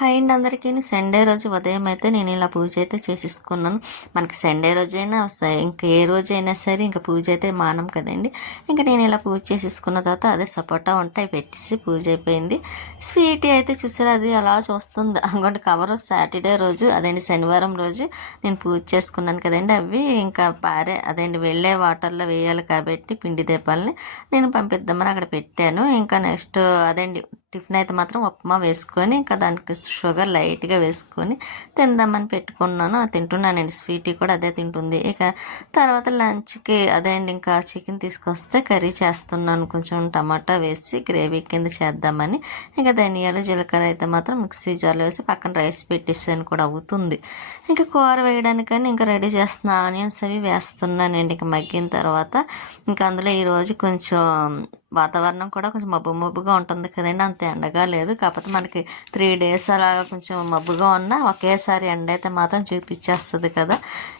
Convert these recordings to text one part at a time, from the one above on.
Hi అండి అందరికీ. Sunday రోజు ఉదయం అయితే నేను ఇలా పూజ అయితే చేసేసుకున్నాను. మనకి సండే రోజైనా ఇంక ఏ రోజైనా సరే ఇంక పూజ అయితే మానం కదండి. ఇంకా నేను ఇలా పూజ చేసేసుకున్న తర్వాత అదే సపోటా ఉంటాయి పెట్టేసి పూజ అయిపోయింది. స్వీట్ అయితే చూసారా, అది అలా చూస్తుంది అనుకోండి కవర్. సాటర్డే రోజు అదండి శనివారం రోజు నేను పూజ చేసుకున్నాను కదండి. అవి ఇంకా అదండి వెళ్ళే వాటర్లో వేయాలి కాబట్టి పిండి దీపాలని నేను పంపిద్దామని అక్కడ పెట్టాను. ఇంకా నెక్స్ట్ అదండి టిఫిన్ అయితే మాత్రం ఉప్మా వేసుకొని ఇంకా దానికి షుగర్ లైట్గా వేసుకొని తిందామని పెట్టుకున్నాను. అది తింటున్నానండి. స్వీటీ కూడా అదే తింటుంది. ఇక తర్వాత లంచ్కి అదే అండి ఇంకా చికెన్ తీసుకొస్తే కర్రీ చేస్తున్నాను. కొంచెం టమాటా వేసి గ్రేవీ కింద చేద్దామని. ఇంకా ధనియాలు జీలకర్ర అయితే మాత్రం మిక్సీ జార్లో వేసి పక్కన రైస్ పెట్టేసాను కూడా అవుతుంది. ఇంకా కూర వేయడానికని ఇంకా రెడీ చేస్తున్నా. ఆనియన్స్ అవి వేస్తున్నానండి. ఇంకా మగ్గిన తర్వాత ఇంకా అందులో ఈరోజు కొంచెం వాతావరణం కూడా కొంచెం మబ్బు మబ్బుగా ఉంటుంది కదండి. అంత ఎండగా లేదు. కాకపోతే మనకి 3 days అలాగా కొంచెం మబ్బుగా ఉన్నా ఒకేసారి ఎండ అయితే మాత్రం చూపించేస్తుంది కదా.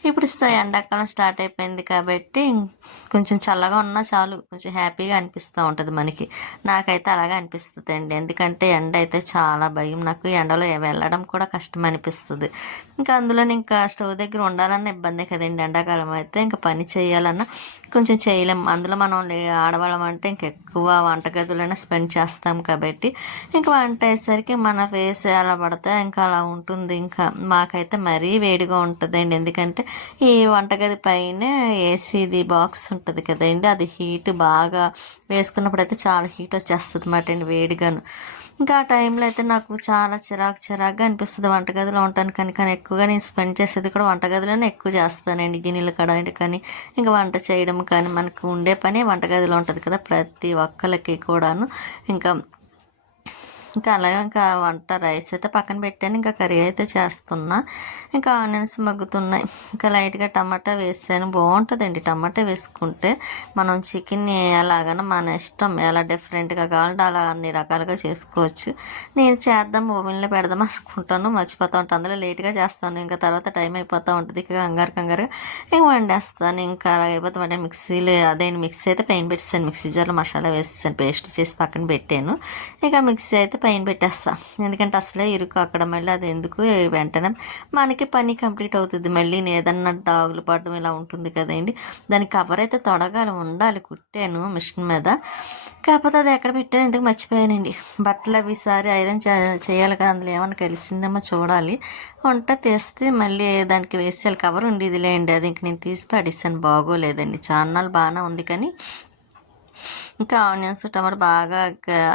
ఇప్పుడు ఎండాకాలం స్టార్ట్ అయిపోయింది కాబట్టి కొంచెం చల్లగా ఉన్నా చాలు, కొంచెం హ్యాపీగా అనిపిస్తూ ఉంటుంది మనకి. నాకైతే అలాగే అనిపిస్తుంది అండి. ఎందుకంటే ఎండ అయితే చాలా భయం నాకు. ఎండలో వెళ్ళడం కూడా కష్టం అనిపిస్తుంది. ఇంకా అందులో ఇంకా స్టవ్ దగ్గర ఉండాలన్న ఇబ్బంది కదండి. ఎండాకాలం అయితే ఇంకా పని చేయాలన్నా కొంచెం చేయలేం. అందులో మనం ఆడవాళ్ళం అంటే ఇంకెక్కువ వంటగదిలోనే స్పెండ్ చేస్తాం కాబట్టి ఇంకా వంట అయ్యేసరికి మన ఫేస్ ఎలా పడితే ఇంకా అలా ఉంటుంది. ఇంకా మాకైతే మరీ వేడిగా ఉంటుందండి. ఎందుకంటే ఈ వంటగది పైన ఏసీది బాక్స్ ఉంటుంది కదండి, అది హీట్ బాగా వేసుకున్నప్పుడు అయితే చాలా హీట్ వచ్చేస్తుంది అన్నమాట అండి, వేడిగాను. ఇంకా ఆ టైంలో అయితే నాకు చాలా చిరాకుగా అనిపిస్తుంది వంటగదిలో ఉంటాను. కానీ ఎక్కువగా నేను స్పెండ్ చేసేది కూడా వంటగదిలోనే ఎక్కువ చేస్తానండి. గిన్నెలు కడగడం కానీ ఇంకా వంట చేయడం కానీ మనకు ఉండే పని వంటగదిలో ఉంటుంది కదా ప్రతి ఒక్కరికి కూడాను. ఇంకా ఇంకా అలాగే ఇంకా వంట రైస్ అయితే పక్కన పెట్టాను. ఇంకా కర్రీ అయితే చేస్తున్నా. ఇంకా ఆనియన్స్ మగ్గుతున్నాయి. ఇంకా లైట్గా టమాటా వేసాను. బాగుంటుందండి టమాటా వేసుకుంటే. మనం చికెన్ని ఎలాగైనా మన ఇష్టం, ఎలా డిఫరెంట్గా కావాలంటే అలా అన్ని రకాలుగా చేసుకోవచ్చు. నేను చేద్దాం ఓవెన్లో పెడదాం అనుకుంటాను, మర్చిపోతూ ఉంటాను. అందులో లేట్గా చేస్తాను. ఇంకా తర్వాత టైం అయిపోతూ ఉంటుంది. ఇక కంగారుగా ఇంక వండేస్తాను. ఇంకా అలా అయిపోతే అంటే మిక్సీ అయితే పైన పెట్టేసాను. మిక్సీ జార్లో మసాలా వేసేసాను, పేస్ట్ చేసి పక్కన పెట్టాను. ఇక మిక్సీ అయితే పైన పెట్టేస్తా. ఎందుకంటే అసలే ఇరుకు అక్కడ, మళ్ళీ అది ఎందుకు వెంటనే మనకి పని కంప్లీట్ అవుతుంది. మళ్ళీ ఏదన్నా డాగులు పడడం ఇలా ఉంటుంది కదండి. దానికి కవర్ అయితే తొడగాలి ఉండాలి. కుట్టాను మిషన్ మీద, కాకపోతే అది ఎక్కడ పెట్టాను ఎందుకు మర్చిపోయానండి. బట్టలు అవి సారి ఐరన్ చేయాలి కదా, అందులో ఏమన్నా కలిసిందేమో చూడాలి. వంట తీస్తే మళ్ళీ దానికి వేసేయాలి. కవర్ ఉండేదిలేండి, అది ఇంక నేను తీసి పడేసాను. బాగోలేదండి. చాన్నాళ్ళు బాగానే ఉంది కానీ ఇంకా ఆనియన్స్ టమాటా బాగా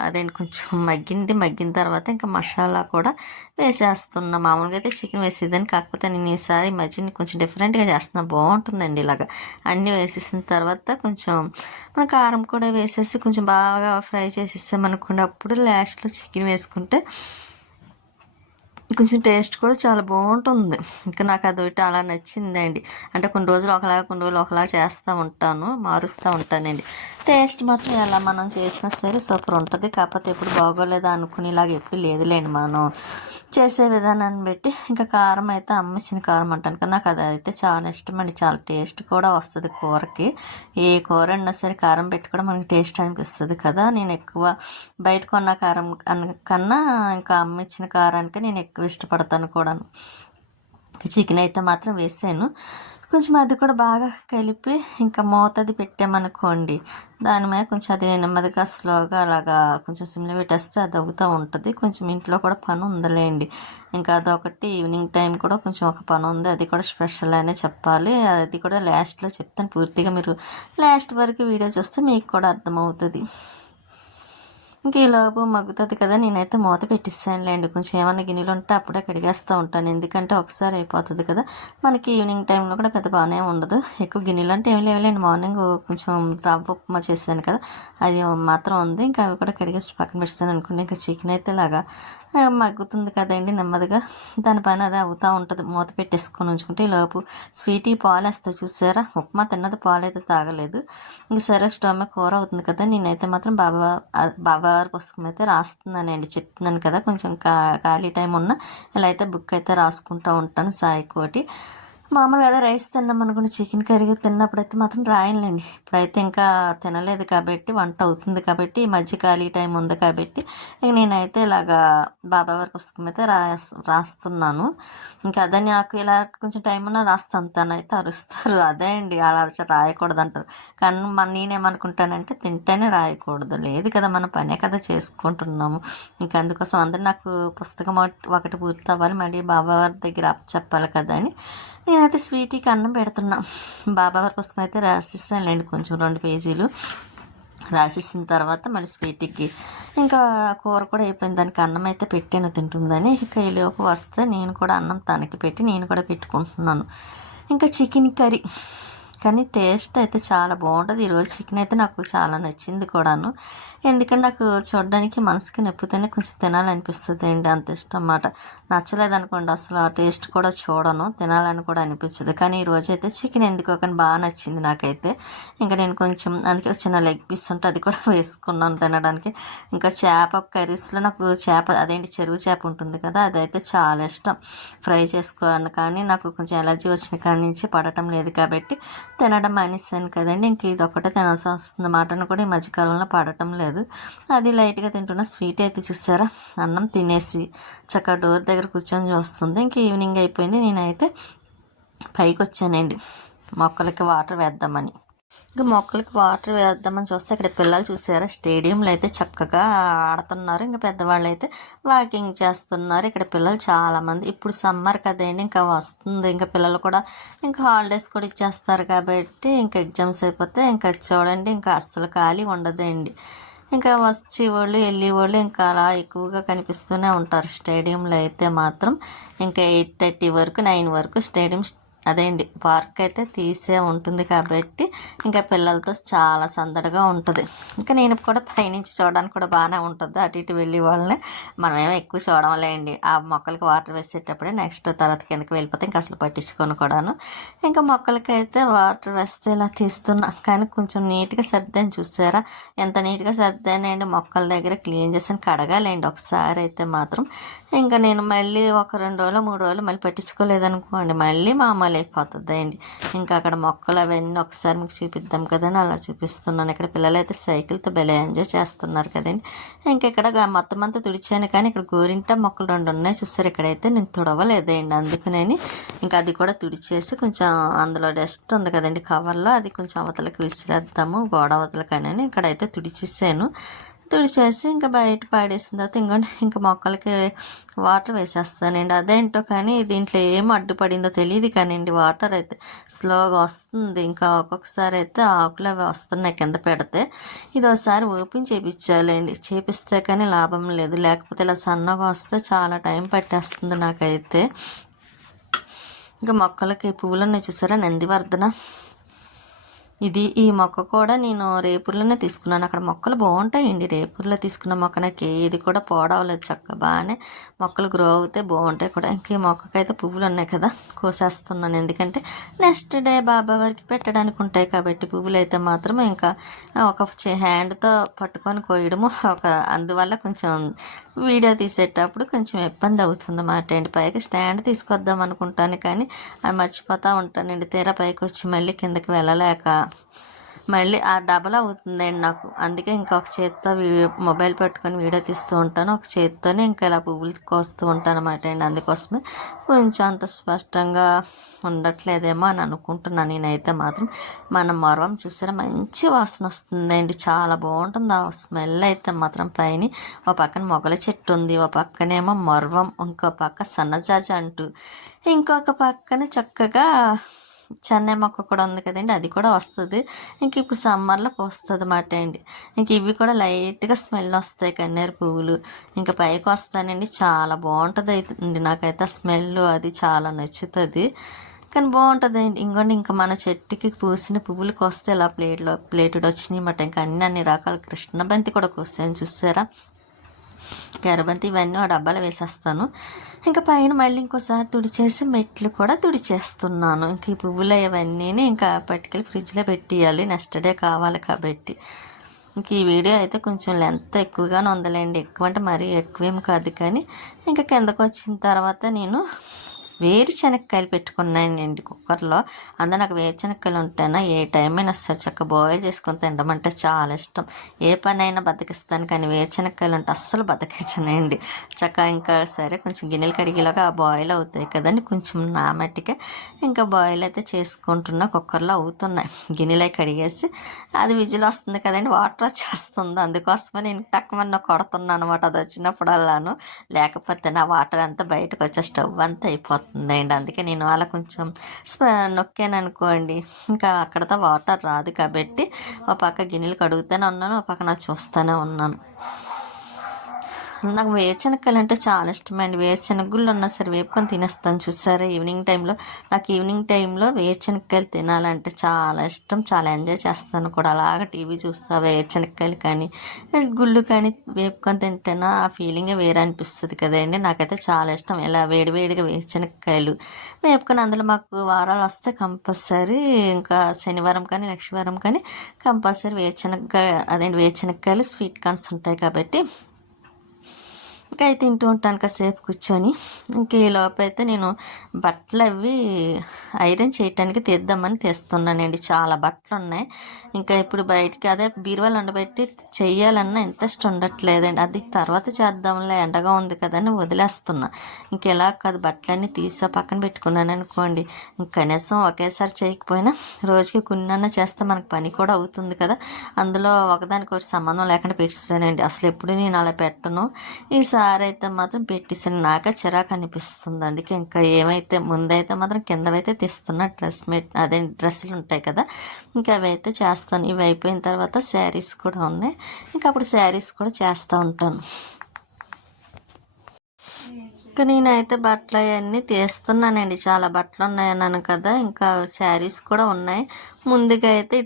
అదేంటి కొంచెం మగ్గిన తర్వాత ఇంకా మసాలా కూడా వేసేస్తున్నా. మామూలుగా అయితే చికెన్ వేసేదాన్ని, కాకపోతే నేను ఈసారి మధ్యని కొంచెం డిఫరెంట్గా చేస్తున్నా. బాగుంటుందండి ఇలాగా. అన్నీ వేసేసిన తర్వాత కొంచెం మన కారం కూడా వేసేసి కొంచెం బాగా ఫ్రై చేసేసామనుకోండి, అప్పుడు లాస్ట్లో చికెన్ వేసుకుంటే కొంచెం టేస్ట్ కూడా చాలా బాగుంటుంది. ఇంకా నాకు అదొకటి అలా నచ్చిందండి. అంటే కొన్ని రోజులు ఒకలాగా కొన్ని రోజులు ఒకలా చేస్తూ ఉంటాను, మారుస్తూ ఉంటానండి. టేస్ట్ మాత్రం ఎలా మనం చేసినా సరే సూపర్ ఉంటుంది. కాకపోతే ఎప్పుడు బాగోలేదా అనుకునేలాగా ఎప్పుడు లేదులేండి. మనం చేసే విధానాన్ని బట్టి. ఇంకా కారం అయితే అమ్మ ఇచ్చిన కారం అంటాను కదా, నాకు అది అయితే చాలా ఇష్టం అండి. చాలా టేస్ట్ కూడా వస్తుంది కూరకి. ఏ కూర అయినా సరే కారం పెట్టి కూడా మనకి టేస్ట్ అనిపిస్తుంది కదా. నేను ఎక్కువ బయట కొన్న కారం కన్నా ఇంకా అమ్మ ఇచ్చిన కారానికి నేను ఎక్కువ ఇష్టపడతాను కూడాను. చికెన్ అయితే మాత్రం వేసాను. కొంచెం అది కూడా బాగా కలిపి ఇంకా మూతది పెట్టామనుకోండి, దాని మీద కొంచెం అది నెమ్మదిగా స్లోగా అలాగా కొంచెం సిమ్లో పెట్టేస్తే అది అవుతూ ఉంటుంది. కొంచెం ఇంట్లో కూడా పని ఉందిలేండి. ఇంకా అదొకటి ఈవినింగ్ టైం కూడా కొంచెం ఒక పని ఉంది, అది కూడా స్పెషల్ అనే చెప్పాలి. అది కూడా లాస్ట్లో చెప్తాను. పూర్తిగా మీరు లాస్ట్ వరకు వీడియో చూస్తే మీకు కూడా అర్థమవుతుంది. ఇంక ఈలోపు మగ్గుతుంది కదా, నేనైతే మూత పెట్టిస్తానులేండి. కొంచెం ఏమైనా గిన్నెలు ఉంటే అప్పుడే కడిగేస్తూ ఉంటాను. ఎందుకంటే ఒకసారి అయిపోతుంది కదా. మనకి ఈవినింగ్ టైంలో కూడా పెద్ద బాగానే ఉండదు. ఎక్కువ గిన్నెలు అంటే ఏమి లేవులేండి. మార్నింగ్ కొంచెం రవ్వ ఉప్మా చేశాను కదా, అది మాత్రం ఉంది. ఇంకా అవి కూడా కడిగేసి పక్కన పెడతాను అనుకోండి. ఇంకా చికెన్ అయితే ఇలాగా మగ్గుతుంది కదండి నెమ్మదిగా, దానిపైన అదే అవుతూ ఉంటుంది. మూత పెట్టేసుకొని ఉంచుకుంటే ఈలోపు స్వీటీ పాలు వేస్తుంది చూసారా. ఉప్మా తిన్నది, పాలు అయితే తాగలేదు. ఇంక సరే స్టవ్ మీద కూర అవుతుంది కదా, నేనైతే మాత్రం బాబావారి పుస్తకం అయితే రాస్తున్నానండి. చెప్తున్నాను కదా కొంచెం ఖాళీ టైం ఉన్న ఇలా అయితే బుక్ అయితే రాసుకుంటూ ఉంటాను సాయి కోటి. మామూలుగా అదే రైస్ తిన్నాం అనుకోండి, చికెన్ కర్రీ తిన్నప్పుడైతే మాత్రం రాయనులేండి. ఇప్పుడైతే ఇంకా తినలేదు కాబట్టి, వంట అవుతుంది కాబట్టి, ఈ మధ్య ఖాళీ టైం ఉంది కాబట్టి ఇక నేనైతే ఇలాగా బాబా వారి పుస్తకం అయితే రాస్తున్నాను. ఇంకా అదే నాకు ఇలా కొంచెం టైం ఉన్నా రాస్తాను. తనైతే అరుస్తారు, అదే అండి అలా రాయకూడదు అంటారు. కానీ నేనేమనుకుంటానంటే తింటేనే రాయకూడదు, లేదు కదా మన పనే కదా చేసుకుంటున్నాము. ఇంకా అందుకోసం అందరూ నాకు పుస్తకం ఒకటి పూర్తి అవ్వాలి, మళ్ళీ బాబా వారి దగ్గర చెప్పాలి కదా అని నేనైతే స్వీటీకి అన్నం పెడుతున్నా. బాబావారి పుస్తకం అయితే రాసిస్తానులేండి, కొంచెం 2 పేజీలు రాసిచ్చిన తర్వాత మళ్ళీ స్వీటీకి ఇంకా కూర కూడా అయిపోయింది. దానికి అన్నం అయితే పెట్టాను తింటుందని. ఇక ఈలోపు వస్తే నేను కూడా అన్నం తనకి పెట్టి నేను కూడా పెట్టుకుంటున్నాను. ఇంకా చికెన్ కర్రీ, కానీ టేస్ట్ అయితే చాలా బాగుంటుంది. ఈరోజు చికెన్ అయితే నాకు చాలా నచ్చింది కూడాను. ఎందుకంటే నాకు చూడడానికి మనసుకి నొప్పితేనే కొంచెం తినాలనిపిస్తుంది అండి, అంత ఇష్టం అన్నమాట. నచ్చలేదనుకోండి అసలు ఆ టేస్ట్ కూడా చూడను, తినాలని కూడా అనిపించదు. కానీ ఈరోజు అయితే చికెన్ ఎందుకో కానీ బాగా నచ్చింది నాకైతే. ఇంకా నేను కొంచెం అందుకే చిన్న లెగ్ పీస్ ఉంటే అది కూడా వేసుకున్నాను తినడానికి. ఇంకా చేప కర్రీస్లో నాకు అదేంటి చెరువు చేప ఉంటుంది కదా, అదైతే చాలా ఇష్టం ఫ్రై చేసుకోవాలని. కానీ నాకు కొంచెం ఎలర్జీ వచ్చిన కాడి నుంచి పడటం లేదు కాబట్టి తినడం మానేసాను కదండి. ఇంక ఇది ఒకటే తినాల్సి వస్తుంది. మటన్ కూడా ఈ మధ్యకాలంలో పడటం లేదు. అది లైట్గా తింటున్న. స్వీట్ అయితే చూసారా, అన్నం తినేసి చక్కగా డోర్ దగ్గర కూర్చొని చూస్తుంది. ఇంక ఈవినింగ్ అయిపోయింది, నేనైతే పైకి వచ్చానండి మొక్కలకి వాటర్ వేద్దామని. ఇంకా మొక్కలకి వాటర్ వేద్దామని చూస్తే ఇక్కడ పిల్లలు చూసారా, స్టేడియంలో అయితే చక్కగా ఆడుతున్నారు. ఇంకా పెద్దవాళ్ళు అయితే వాకింగ్ చేస్తున్నారు. ఇక్కడ పిల్లలు చాలామంది, ఇప్పుడు సమ్మర్ కదండి ఇంకా వస్తుంది, ఇంకా పిల్లలు కూడా ఇంకా హాలిడేస్ కూడా ఇచ్చేస్తారు కాబట్టి ఇంకా ఎగ్జామ్స్ అయిపోతే ఇంకా చూడండి ఇంకా అస్సలు ఖాళీ ఉండదండి. ఇంకా వచ్చేవాళ్ళు వెళ్ళేవాళ్ళు ఇంకా అలా ఎక్కువగా కనిపిస్తూనే ఉంటారు స్టేడియంలో అయితే మాత్రం. ఇంకా 8:30 వరకు 9 వరకు స్టేడియం అదే అండి పార్క్ అయితే తీసే ఉంటుంది కాబట్టి ఇంకా పిల్లలతో చాలా సందడిగా ఉంటుంది. ఇంకా నేను కూడా పైనుంచి చూడడానికి కూడా బాగానే ఉంటుంది, అటు ఇటు వెళ్ళి వాళ్ళని మనమేమో ఎక్కువ చూడలేండి. ఆ మొక్కలకి వాటర్ వేసేటప్పుడే నెక్స్ట్ తర్వాత కిందకి వెళ్ళిపోతే ఇంకా అసలు పట్టించుకొని కూడాను. ఇంకా మొక్కలకి అయితే వాటర్ వేస్తే ఇలా తీస్తున్నా, కానీ కొంచెం నీట్గా సర్దాను. చూసారా ఎంత నీట్గా సర్దానండి, మొక్కల దగ్గర క్లీన్ చేసాను, కడగాలండి ఒకసారి అయితే మాత్రం. ఇంకా నేను మళ్ళీ ఒక 2 రోజులు 3 రోజులు మళ్ళీ పట్టించుకోలేదనుకోండి మళ్ళీ మామూలు అయిపోతుంది అండి. ఇంకా అక్కడ మొక్కలు అవన్నీ ఒకసారి మీకు చూపిద్దాం కదని అలా చూపిస్తున్నాను. ఇక్కడ పిల్లలు అయితే సైకిల్తో భలే ఎంజాయ్ చేస్తున్నారు కదండి. ఇంకా ఇక్కడ మొత్తం అంతా తుడిచాను, కానీ ఇక్కడ గోరింట మొక్కలు 2 ఉన్నాయి చూస్తారు, ఇక్కడైతే నేను తుడవలేదండి. అందుకనేని ఇంకా అది కూడా తుడిచేసి కొంచెం అందులో డస్ట్ ఉంది కదండి కవర్లో, అది కొంచెం అవతలకి విసిరేద్దాము గోడ అవతలకని ఇక్కడైతే తుడిచేసాను. తుడిచేసి ఇంకా బయట పాడేసిన తర్వాత ఇంకోటి ఇంకా మొక్కలకి వాటర్ వేసేస్తానండి. అదేంటో కానీ దీంట్లో ఏం అడ్డుపడిందో తెలియదు కానివ్వండి, వాటర్ అయితే స్లోగా వస్తుంది. ఇంకా ఒక్కొక్కసారి అయితే ఆకులు అవి వస్తున్నాయి కింద పెడితే. ఇది ఒకసారి ఓపెన్ చేయించాలండి, చేపిస్తే కానీ లాభం లేదు, లేకపోతే ఇలా సన్నగా వస్తే చాలా టైం పట్టేస్తుంది నాకైతే. ఇంకా మొక్కలకి పువ్వులు ఉన్నాయి చూసారా, నందివర్ధన. ఈ మొక్క కూడా నేను రేపూర్లోనే తీసుకున్నాను. అక్కడ మొక్కలు బాగుంటాయండి, రేపూర్లో తీసుకున్న మొక్క నాకు ఏది కూడా పోడవలేదు, చక్కగా బాగానే మొక్కలు గ్రో అవుతే బాగుంటాయి కూడా. ఇంక ఈ మొక్కకైతే పువ్వులు ఉన్నాయి కదా కోసేస్తున్నాను, ఎందుకంటే నెక్స్ట్ డే బాబా వారికి పెట్టడానికి ఉంటాయి కాబట్టి. పువ్వులు అయితే మాత్రం ఇంకా ఒక హ్యాండ్తో పట్టుకొని కోయడము అందువల్ల కొంచెం వీడియో తీసేటప్పుడు కొంచెం ఇబ్బంది అవుతుంది అన్నమాట అండి. పైకి స్టాండ్ తీసుకొద్దాం అనుకుంటాను కానీ అది మర్చిపోతూ ఉంటానండి. తీరా పైకి వచ్చి మళ్ళీ కిందకి వెళ్ళలేక మళ్ళీ ఆ డబల్ అవుతుందండి నాకు. అందుకే ఇంకొక చేత్తో మొబైల్ పెట్టుకొని వీడియో తీస్తూ ఉంటాను, ఒక చేత్తోనే ఇంకా ఇలా పువ్వులు కోస్తూ ఉంటాను అన్నమాట అండి. అందుకోసమే కొంచెం అంత స్పష్టంగా ఉండట్లేదేమో అని అనుకుంటున్నాను నేనైతే మాత్రం. మన మొరవం చూసారా మంచి వాసన వస్తుందండి, చాలా బాగుంటుంది ఆ స్మెల్ అయితే మాత్రం. పైన ఒక పక్కన మొగల చెట్టు ఉంది, ఒక పక్కనేమో మొరవం, ఇంకో పక్క సన్నజాజి అంటూ, ఇంకొక పక్కన చక్కగా చెన్నై మొక్క కూడా ఉంది కదండి, అది కూడా వస్తుంది. ఇంక ఇప్పుడు సమ్మర్లో వస్తుంది అన్నమాట అండి. ఇంక ఇవి కూడా లైట్గా స్మెల్ వస్తాయి కన్నేరు పువ్వులు. ఇంకా పైకి వస్తానండి, చాలా బాగుంటుంది అయితే నాకైతే ఆ స్మెల్ అది చాలా నచ్చుతుంది. కానీ బాగుంటుంది అండి. ఇంకోండి ఇంకా మన చెట్టుకి పూసిన పువ్వులు కోస్తే ఇలా ప్లేటెడ్ వచ్చినాయి అన్నమాట. ఇంకా అన్ని రకాల కృష్ణబంతి కూడా కోసాను చూసారా, ఎర్రబంతి, ఇవన్నీ ఆ డబ్బాలో వేసేస్తాను. ఇంకా పైన మళ్ళీ ఇంకోసారి తుడిచేసి మెట్లు కూడా తుడిచేస్తున్నాను. ఇంక ఈ పువ్వులు ఇవన్నీ ఇంకా పట్టుకెళ్ళి ఫ్రిడ్జ్లో పెట్టేయాలి, నెక్స్ట్ డే కావాలి కాబట్టి. ఇంక ఈ వీడియో అయితే కొంచెం లెంత్ ఎక్కువగానే ఉందలేండి, ఎక్కువ అంటే మరీ ఎక్కువేం కాదు. కానీ ఇంకా కిందకు వచ్చిన తర్వాత నేను వేరుశనక్కాయలు పెట్టుకున్నానండి కుక్కర్లో. అందులో నాకు వేరుశనక్కాయలు ఉంటేనా ఏ టైం అయినా సరే చక్కగా బాయిల్ చేసుకొని తినడం అంటే చాలా ఇష్టం. ఏ పని అయినా బద్దకిస్తాను, కానీ వేరుశనక్కాయలు ఉంటే అస్సలు బద్దకించనండి. చక్కగా ఇంకా సరే కొంచెం గిన్నెలు కడిగేలాగా బాయిల్ అవుతాయి కదండి, కొంచెం నా మట్టికే ఇంకా బాయిల్ అయితే చేసుకుంటున్నా. కుక్కర్లో అవుతున్నాయి, గిన్నెలు కడిగేసి అది విజిల్ వస్తుంది కదండి, వాటర్ వచ్చేస్తుంది. అందుకోసమే నేను టక్కుమన్న కొడుతున్నాను అనమాట అది వచ్చినప్పుడల్లాను. లేకపోతే నా వాటర్ అంతా బయటకు వచ్చే స్టవ్ అంతా అయిపోతుందండి. అందుకే నేను అలా కొంచెం నొక్కాను అనుకోండి, ఇంకా అక్కడతో వాటర్ రాదు. కాబట్టి ఒక పక్క గిన్నెలు కడుగుతూనే ఉన్నాను, ఒక పక్క నాకు చూస్తూనే ఉన్నాను. నాకు వేరుశనగకాయలు అంటే చాలా ఇష్టమండి. వేరుశనగుళ్ళు ఉన్నా సరే వేపుకొని తినేస్తాను. చూసారా ఈవినింగ్ టైంలో, నాకు ఈవినింగ్ టైంలో వేరుశనగకాయలు తినాలంటే చాలా ఇష్టం, చాలా ఎంజాయ్ చేస్తాను కూడా. అలాగా టీవీ చూస్తా వేరుశనగకాయలు కానీ గుళ్ళు కానీ వేపుకొని తింటేనా ఆ ఫీలింగే వేరే అనిపిస్తుంది కదండి. నాకైతే చాలా ఇష్టం ఇలా వేడివేడిగా వేరుశనగకాయలు వేపుకొని. అందులో మాకు వారాలు వస్తే కంపల్సరీ, ఇంకా శనివారం కానీ లక్షవారం కానీ కంపల్సరీ వేరుశనగకాయ అదేంటి వేరుశనగకాయలు స్వీట్ కార్న్స్ ఉంటాయి కాబట్టి ఇంకా అవి తింటూ ఉంటాను కాసేపు కూర్చొని. ఇంక ఈ లోపు అయితే నేను బట్టలు అవి ఐరన్ చేయటానికి తీద్దామని తీస్తున్నానండి. చాలా బట్టలు ఉన్నాయి. ఇంకా ఇప్పుడు బయటికి అదే బీరువాలు ఉండబెట్టి చెయ్యాలన్న ఇంట్రెస్ట్ ఉండట్లేదండి. అది తర్వాత చేద్దాంలే, ఎండగా ఉంది కదా అని వదిలేస్తున్నా. ఇంకెలా కాదు, బట్టలన్నీ తీసి పక్కన పెట్టుకున్నాను అనుకోండి, కనీసం ఒకేసారి చేయకపోయినా రోజుకి కొన్నన్నా చేస్తే మనకు పని కూడా అవుతుంది కదా. అందులో ఒకదానికొకటి సంబంధం లేకుండా పెట్టేసానండి. అసలు ఎప్పుడు నేను అలా పెట్టను, ఈసారి అయితే మాత్రం పెట్టేసాను. నాకే చిరాకు అనిపిస్తుంది. అందుకే ఇంకా ఏమైతే ముందైతే మాత్రం కిందవైతే తీస్తున్నా, అదే డ్రెస్సులు ఉంటాయి కదా, ఇంకా అవి అయితే చేస్తాను. ఇవి అయిపోయిన తర్వాత శారీస్ కూడా ఉన్నాయి, ఇంకా అప్పుడు శారీస్ కూడా చేస్తూ ఉంటాను. ఇంకా నేనైతే బట్టలు అవన్నీ తీస్తున్నానండి. చాలా బట్టలు ఉన్నాయన్నాను కదా, ఇంకా శారీస్ కూడా ఉన్నాయి. ముందుగా అయితే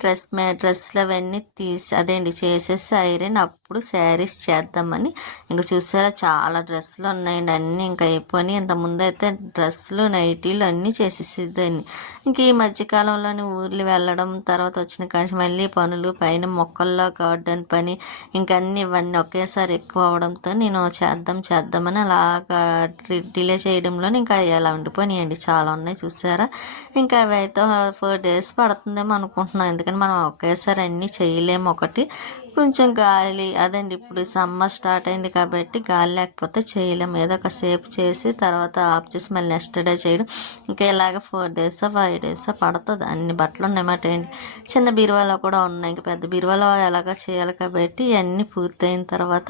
డ్రెస్సులు అవన్నీ తీసి అదేంటి చేసేసి ఐరన్, అప్పుడు శారీస్ చేద్దామని. ఇంకా చూసారా చాలా డ్రెస్సులు ఉన్నాయండి, అన్నీ ఇంకా అయిపోయి. ఇంత ముందు అయితే డ్రెస్సులు నైటీలు అన్నీ చేసేసేదాన్ని. ఇంక ఈ మధ్యకాలంలోని ఊర్లు వెళ్ళడం, తర్వాత వచ్చిన కానీ మళ్ళీ పనులు, పైన మొక్కల్లో గార్డెన్ పని, ఇంకా అన్నీ ఇవన్నీ ఒకేసారి ఎక్కువ అవడంతో నేను చేద్దామని అలాగా డిలే చేయడంలో ఇంకా ఎలా ఉండిపోయినాయండి. చాలా ఉన్నాయి చూసారా. ఇంకా అవి అయితే 4 days పడుతుందేమో అనుకుంటున్నాను, ఎందుకంటే మనం ఒకేసారి అన్నీ చేయలేము. ఒకటి కొంచెం గాలి అదండి, ఇప్పుడు సమ్మర్ స్టార్ట్ అయింది కాబట్టి గాలి లేకపోతే చేయలేము. ఏదో ఒకసేపు చేసి తర్వాత ఆఫ్ చేసి మళ్ళీ నెక్స్ట్ డే చేయడం, ఇంకా ఇలాగ 4 days 5 days పడుతుంది. అన్ని బట్టలు ఉన్నాయన్నమాట అండి. చిన్న బీరువాలో కూడా ఉన్నాయి, ఇంకా పెద్ద బీరువాలో ఎలాగ చేయాలి కాబట్టి ఇవన్నీ పూర్తయిన తర్వాత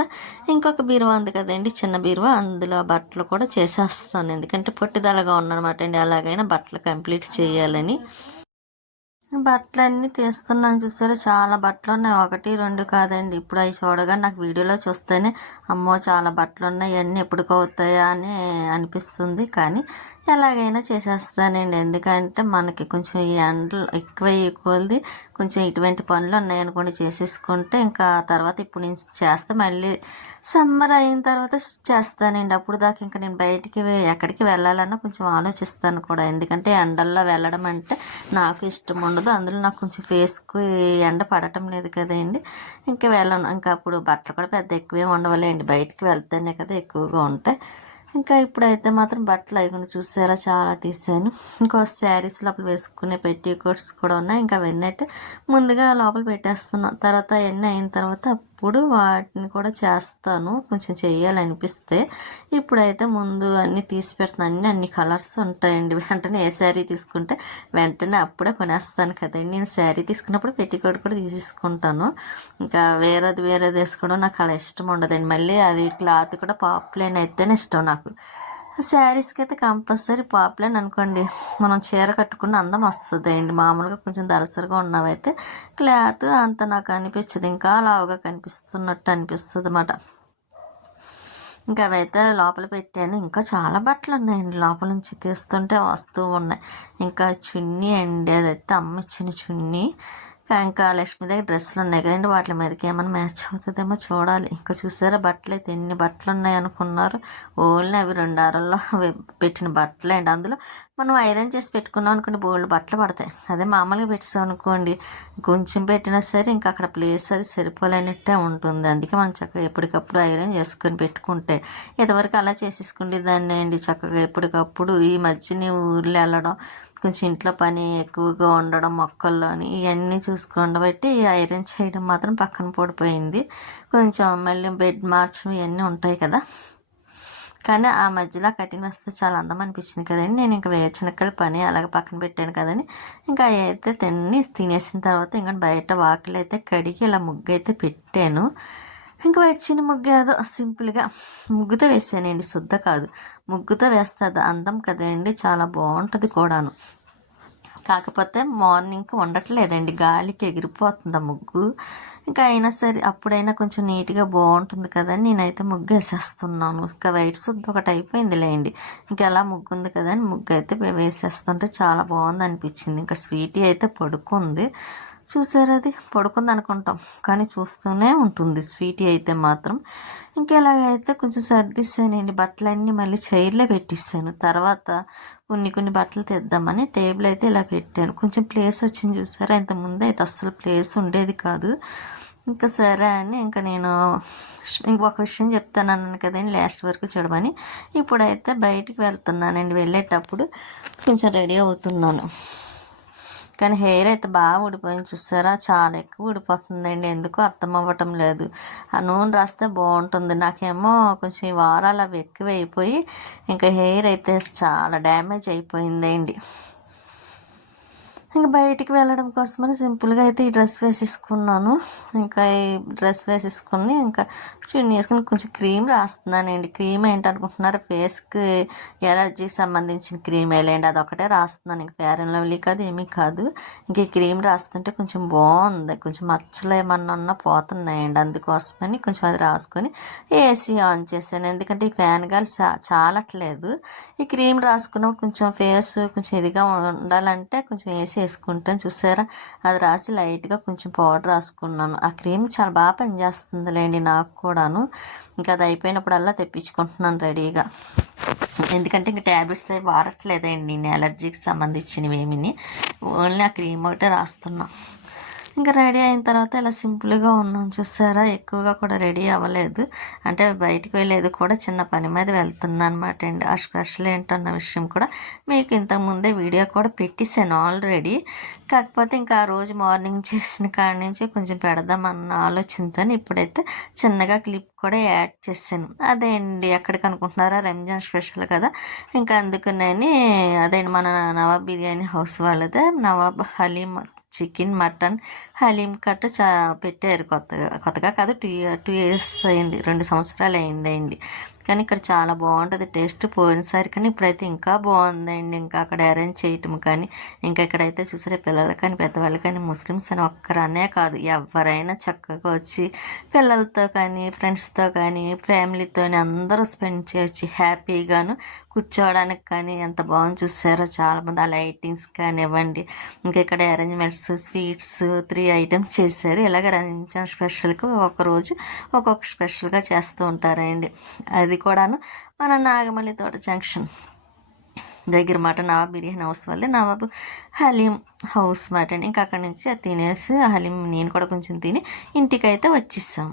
ఇంకొక బీరువా ఉంది కదండి, చిన్న బీరువా, అందులో బట్టలు కూడా చేసేస్తాను. ఎందుకంటే పొట్టిదలగా ఉన్నమాట అండి, అలాగైనా బట్టలు కంప్లీట్ చేయాలని. బట్టలన్నీ తీస్తున్నాను చూసారా, చాలా బట్టలు ఉన్నాయి, 1 2 కాదండి. ఇప్పుడు అవి చూడగా నాకు వీడియోలో చూస్తేనే అమ్మో చాలా బట్టలు ఉన్నాయి, ఇవన్నీ ఎప్పటికవుతాయా అని అనిపిస్తుంది. కానీ ఎలాగైనా చేసేస్తానండి, ఎందుకంటే మనకి కొంచెం ఈ ఎండలు ఎక్కువ కొలిది కొంచెం ఇటువంటి పనులు ఉన్నాయనుకోండి చేసేసుకుంటే, ఇంకా తర్వాత ఇప్పుడు నేను చేస్తే మళ్ళీ సమ్మర్ అయిన తర్వాత చేస్తానండి. అప్పుడు దాకా ఇంకా నేను బయటికి ఎక్కడికి వెళ్ళాలన్నా కొంచెం ఆలోచిస్తాను కూడా, ఎందుకంటే ఎండల్లో వెళ్ళడం అంటే నాకు ఇష్టం ఉండదు. అందులో నాకు కొంచెం ఫేస్కు ఎండ పడటం లేదు కదండి, ఇంకా వెళ్ళను. ఇంకా అప్పుడు బట్టలు కూడా పెద్ద ఎక్కువే ఉండవలేండి, బయటికి వెళ్తేనే కదా ఎక్కువగా ఉంటాయి. ఇంకా ఇప్పుడైతే మాత్రం బట్టలు అవి చూసారా చాలా తీసాను. ఇంకో శారీస్ లోపల వేసుకునే పెట్టికోట్స్ కూడా ఉన్నాయి, ఇంకా అవన్నీ అయితే ముందుగా లోపల పెట్టేస్తున్నాను. తర్వాత అవన్నీ అయిన తర్వాత అప్పుడు వాటిని కూడా చేస్తాను, కొంచెం చెయ్యాలనిపిస్తే. ఇప్పుడైతే ముందు అన్నీ తీసి పెడుతున్నాను. అన్ని కలర్స్ ఉంటాయండి, వెంటనే ఏ శారీ తీసుకుంటే వెంటనే అప్పుడే కొనేస్తాను కదండి. నేను శారీ తీసుకున్నప్పుడు పెట్టికోట్ కూడా తీసుకుంటాను. ఇంకా వేరేది వేసుకోవడం నాకు అలా ఇష్టం ఉండదండి. మళ్ళీ అది క్లాత్ కూడా పాప్లైన్ అయితేనే ఇష్టం నాకు. శారీస్కి అయితే కంపల్సరీ పాప్లైన్ అనుకోండి, మనం చీర కట్టుకున్న అందం వస్తుంది అండి. మామూలుగా కొంచెం దలసరిగా ఉన్నవైతే క్లాత్ అంత నాకు అనిపించదు, ఇంకా లావుగా కనిపిస్తున్నట్టు అనిపిస్తుంది అన్నమాట. ఇంకా అవైతే లోపల పెట్టాను. ఇంకా చాలా బట్టలు ఉన్నాయండి, లోపల నుంచి తీస్తుంటే వస్తూ ఉన్నాయి. ఇంకా చున్నీ అండి, అదైతే అమ్మ ఇచ్చిన చున్నీ, ఇంకా లక్ష్మి దగ్గర డ్రెస్సులు ఉన్నాయి కదండి, వాటి మీదకి ఏమైనా మ్యాచ్ అవుతుందేమో చూడాలి. ఇంకా చూసారా బట్టలు అయితే ఎన్ని బట్టలు ఉన్నాయి అనుకున్నారు. ఓన్లీ అవి 2 అరల్లో పెట్టిన బట్టలు అండి. అందులో మనం ఐరన్ చేసి పెట్టుకున్నాం అనుకోండి బోల్డ్ బట్టలు పడతాయి. అదే మామూలుగా పెట్టాం అనుకోండి కొంచెం పెట్టినా సరే ఇంకా అక్కడ ప్లేస్ అది సరిపోలేనట్టే ఉంటుంది. అందుకే మనం చక్కగా ఎప్పటికప్పుడు ఐరన్ చేసుకొని పెట్టుకుంటే, ఇదివరకు అలా చేసేసుకుంటే దాన్ని అండి చక్కగా ఎప్పటికప్పుడు. ఈ మధ్యని ఊర్లో వెళ్ళడం, కొంచెం ఇంట్లో పని ఎక్కువగా ఉండడం, మొక్కల్లోని ఇవన్నీ చూసుకుండబట్టి ఐరన్ చేయడం మాత్రం పక్కన పడిపోయింది. కొంచెం మళ్ళీ బెడ్ మార్చడం ఇవన్నీ ఉంటాయి కదా. కానీ ఆ మధ్యలో కటింగ్ వస్తే చాలా అందం అనిపించింది కదండి. నేను ఇంకా వేరుశనగకాయల పని అలాగే పక్కన పెట్టాను కదండి. ఇంకా అయితే తినేసిన తర్వాత ఇంకా బయట వాకిలు అయితే కడిగి ఇలా ముగ్గు అయితే పెట్టాను. ఇంకా వచ్చిన ముగ్గు ఏదో సింపుల్గా ముగ్గుతో వేసానండి, శుద్ధ కాదు, ముగ్గుతో వేస్తే అది అందం కదండి, చాలా బాగుంటుంది కూడాను. కాకపోతే మార్నింగ్కి ఉండట్లేదండి, గాలికి ఎగిరిపోతుంది ఆ ముగ్గు. ఇంకా అయినా సరే అప్పుడైనా కొంచెం నీట్గా బాగుంటుంది కదని నేనైతే ముగ్గు వేసేస్తున్నాను. ఇంకా వైట్ శుద్ధ ఒకటి అయిపోయిందిలేండి, ఇంకా ఎలా ముగ్గు ఉంది కదా అని ముగ్గు అయితే వేసేస్తుంటే చాలా బాగుంది అనిపించింది. ఇంకా స్వీటీ అయితే పడుకుంది. చూసారు, అది పడుకుంది అనుకుంటాం కానీ చూస్తూనే ఉంటుంది స్వీటీ అయితే మాత్రం. ఇంకెలాగైతే కొంచెం సర్దిస్తానండి, బట్టలన్నీ మళ్ళీ చైర్లో పెట్టిస్తాను. తర్వాత కొన్ని బట్టలు తెద్దామని టేబుల్ అయితే ఇలా పెట్టాను. కొంచెం ప్లేస్ వచ్చింది చూసారా, ఇంతకుముందు అయితే అస్సలు ప్లేస్ ఉండేది కాదు. ఇంకా సరే అని ఇంకా నేను ఇంకొక విషయం చెప్తాను అన్నాను కదండి లాస్ట్ వరకు చూడమని. ఇప్పుడైతే బయటికి వెళ్తున్నానండి, వెళ్ళేటప్పుడు కొంచెం రెడీ అవుతున్నాను. కానీ హెయిర్ అయితే బాగా ఊడిపోయింది చూసారా, చాలా ఎక్కువ ఊడిపోతుందండి, ఎందుకో అర్థం అవ్వటం లేదు. ఆ నూనె రాస్తే బాగుంటుంది, నాకేమో కొంచెం ఈ వారాలు అవి ఎక్కువ అయిపోయి ఇంకా హెయిర్ అయితే చాలా డ్యామేజ్ అయిపోయిందండి. ఇంకా బయటికి వెళ్ళడం కోసమని సింపుల్గా అయితే ఈ డ్రెస్ వేసేసుకున్నాను. ఇంకా ఈ డ్రెస్ వేసేసుకుని ఇంకా చున్నీ వేసుకుని కొంచెం క్రీమ్ రాస్తున్నానండి. క్రీమ్ ఏంటనుకుంటున్నారు, ఫేస్కి ఎలర్జీకి సంబంధించిన క్రీమ్ వేయలేండి, అదొకటే రాస్తున్నాను. ఇంక ఫేర్ అండ్ లవ్లీ కాదు, ఏమీ కాదు. ఇంక ఈ క్రీమ్ రాస్తుంటే కొంచెం బాగుంది, కొంచెం మచ్చలు ఏమన్నా ఉన్నా పోతున్నాయండి, అందుకోసమని కొంచెం అది రాసుకొని ఏసీ ఆన్ చేశాను. ఎందుకంటే ఈ ఫ్యాన్ గాలి చాలట్లేదు. ఈ క్రీమ్ రాసుకున్నప్పుడు కొంచెం ఫేస్ కొంచెం ఇదిగా ఉండాలంటే కొంచెం ఏసీ వేసుకుంటాను చూసారా. అది రాసి లైట్గా కొంచెం పౌడర్ రాసుకున్నాను. ఆ క్రీమ్ చాలా బాగా పనిచేస్తుందిలేండి నాకు కూడాను. ఇంకా అది అయిపోయినప్పుడల్లా తెప్పించుకుంటున్నాను రెడీగా. ఎందుకంటే ఇంక ట్యాబ్లెట్స్ అవి వాడట్లేదండి నేను, ఎలర్జీకి సంబంధించినవి ఏమిని, ఓన్లీ ఆ క్రీమ్ ఒకటే రాస్తున్నాను. ఇంకా రెడీ అయిన తర్వాత ఇలా సింపుల్గా ఉన్నాం చూసారా, ఎక్కువగా కూడా రెడీ అవ్వలేదు. అంటే బయటికి వెళ్ళేది కూడా చిన్న పని మీద వెళ్తున్నా అనమాట అండి. ఆ స్పెషల్ ఏంటన్న విషయం కూడా మీకు ఇంతకుముందే వీడియో కూడా పెట్టేశాను ఆల్రెడీ. కాకపోతే ఇంకా ఆ రోజు మార్నింగ్ చేసిన కాడి నుంచి కొంచెం పెడదామన్న ఆలోచనతో ఇప్పుడైతే చిన్నగా క్లిప్ కూడా యాడ్ చేశాను. అదే అండి, ఎక్కడికి అనుకుంటున్నారా, రంజాన్ స్పెషల్ కదా, ఇంకా అందుకని అదేంటి మన నవాబ్ బిర్యానీ హౌస్ వాళ్ళదే నవాబ్ హలీం చికెన్ మటన్ హలీం కట్ట పెట్టారు. కొత్తగా కాదు, 2 ఇయర్స్ అయింది, 2 సంవత్సరాలు అయిందండి. కానీ ఇక్కడ చాలా బాగుంటుంది టేస్ట్, పోయినసారి కానీ ఇప్పుడైతే ఇంకా బాగుందండి. ఇంకా అక్కడ అరేంజ్ చేయటం కానీ, ఇంకా ఇక్కడైతే చూసారే పిల్లలు కానీ పెద్దవాళ్ళు కానీ ముస్లిమ్స్ అని ఒక్కరనే కాదు, ఎవరైనా చక్కగా వచ్చి పిల్లలతో కానీ ఫ్రెండ్స్తో కానీ ఫ్యామిలీతో అందరూ స్పెండ్ చేయొచ్చు హ్యాపీగాను. కూర్చోవడానికి కానీ ఎంత బాగుంది చూసారో, చాలామంది ఆ లైటింగ్స్ కానివ్వండి, ఇంకా ఇక్కడ అరేంజ్మెంట్స్ స్వీట్స్ 3 ఐటమ్స్ చేశారు. ఇలాగ రంజాన్ స్పెషల్కి ఒకరోజు ఒక్కొక్క స్పెషల్గా చేస్తూ ఉంటారండి. అది కూడాను మన నాగమల్లి తోట జంక్షన్ దగ్గర మాట నవాబ్ బిర్యానీ హౌస్ వల్లే నవాబు హలీం హౌస్ మాట అండి. ఇంకా అక్కడి నుంచి అది తినేసి హలీం నేను కూడా కొంచెం తిని ఇంటికైతే వచ్చేసాం.